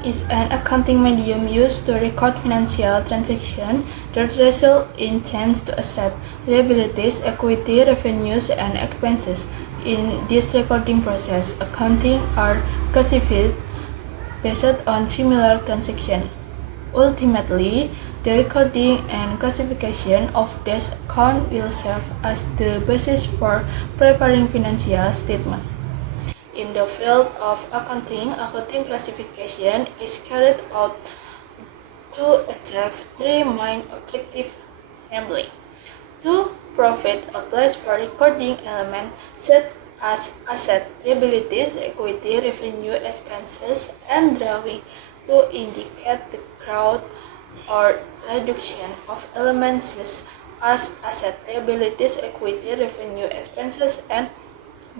Account is an accounting medium used to record financial transactions that result in change to assets, liabilities, equity, revenues, and expenses. In this recording process, accounting are classified based on similar transactions. Ultimately, the recording and classification of this account will serve as the basis for preparing financial statements. In the field of accounting classification is carried out to achieve three main objectives, namely, to provide a place for recording elements such as asset, liabilities, equity, revenue, expenses, and drawing to indicate the growth or reduction of elements such as asset, liabilities, equity, revenue, expenses, and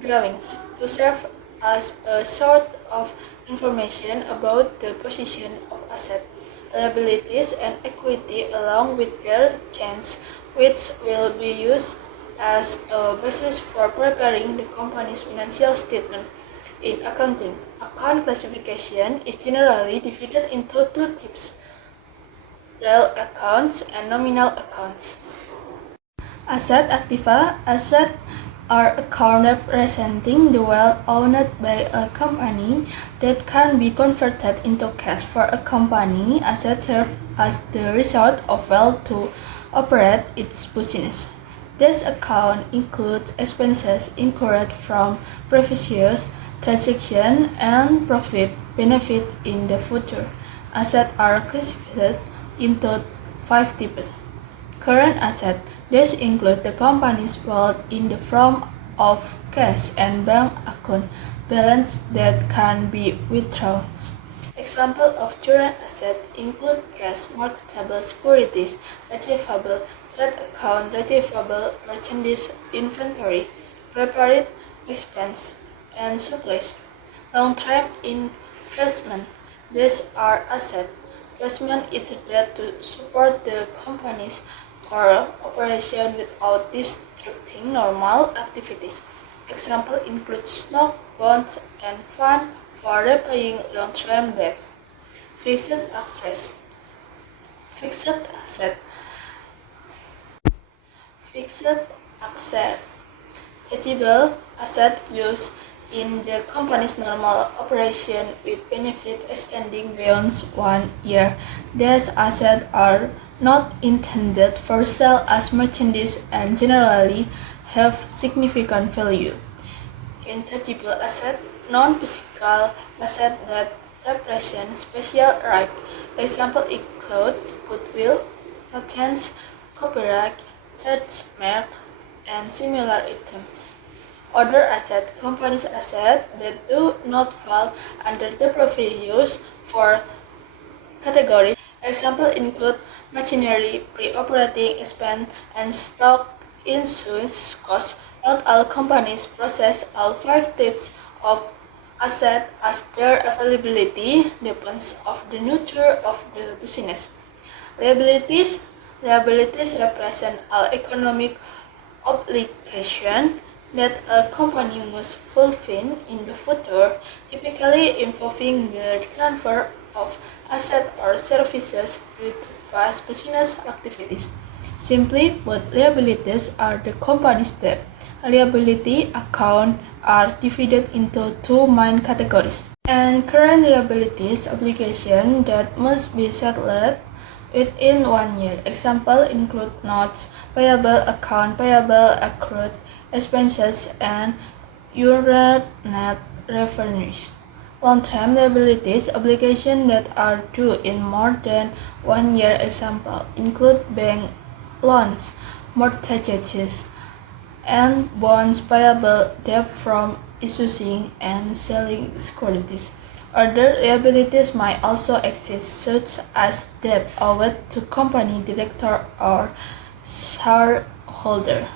drawings to serve as a sort of information about the position of asset, liabilities, and equity along with their change, which will be used as a basis for preparing the company's financial statement. In accounting, account classification is generally divided into two types, real accounts and nominal accounts. Asset activa, asset are accounts representing the wealth owned by a company that can be converted into cash. For a company, assets serve as the result of wealth to operate its business. This account includes expenses incurred from previous transactions and profit benefit in the future. Assets are classified into 5 types. Current assets. These include the company's wealth in the form of cash and bank account balance that can be withdrawn. Examples of current assets include cash, marketable securities, receivable, trade account receivable, merchandise inventory, prepared expense, and supplies. Long-term investment. These are assets placement intended to support the company's core operation without disrupting normal activities. Examples include stock, bonds, and funds for repaying long-term debts. Fixed assets. Fixed asset. Fixed asset. Tangible asset used in the company's normal operation with benefit extending beyond 1 year. These assets are not intended for sale as merchandise and generally have significant value. Intangible asset, non-physical asset that represent special rights. Example include goodwill, patents, copyright, trademark, and similar items. Other assets, company's assets that do not fall under the previous 4 categories. Examples include machinery, pre-operating expense, and stock insurance costs. Not all companies possess all 5 types of assets as their availability depends on the nature of the business. Liabilities. Liabilities represent all economic obligations that a company must fulfill in the future, typically involving the transfer of assets or services due to past business activities. Simply put, liabilities are the company's debt. Liability accounts are divided into 2 main categories. And current liabilities obligations that must be settled within 1 year. Examples include notes payable, account payable, accrued expenses, and earned net revenues. Long-term liabilities obligations that are due in more than 1 year. Examples include bank loans, mortgages, and bonds payable, debt from issuing and selling securities. Other liabilities might also exist, such as debt owed to company director or shareholder.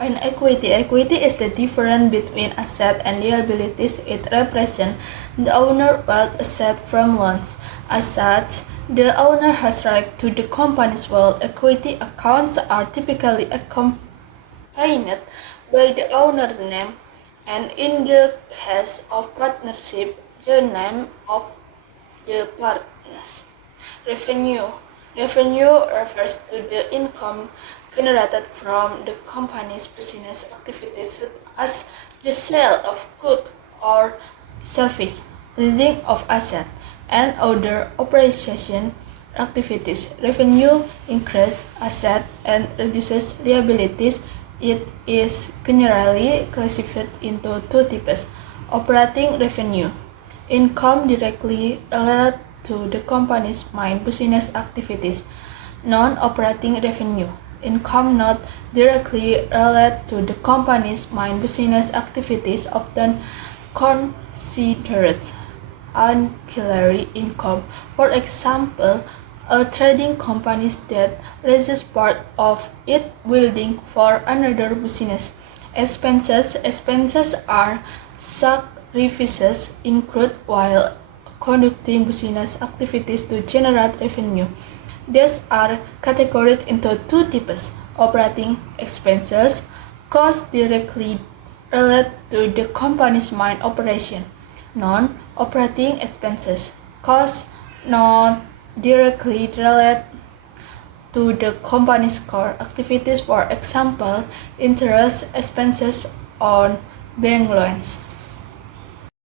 In equity, equity is the difference between assets and liabilities. It represents the owner's wealth asset from loans. As such, the owner has right to the company's wealth. Equity accounts are typically accompanied by the owner's name, and in the case of partnership, the name of the partners. Revenue. Revenue refers to the income generated from the company's business activities such as the sale of goods or service, leasing of assets, and other operation activities. Revenue increases assets and reduces liabilities. It is generally classified into two types. Operating revenue. Income directly related to the company's main business activities. Non-operating revenue. Income not directly related to the company's main business activities, often considered ancillary income. For example, a trading company that leases part of its building for another business. Expenses. Expenses are sacrifices incurred while conducting business activities to generate revenue. These are categorized into two types: operating expenses, costs directly related to the company's main operation; non-operating expenses, costs not directly related to the company's core activities, for example, interest expenses on bank loans.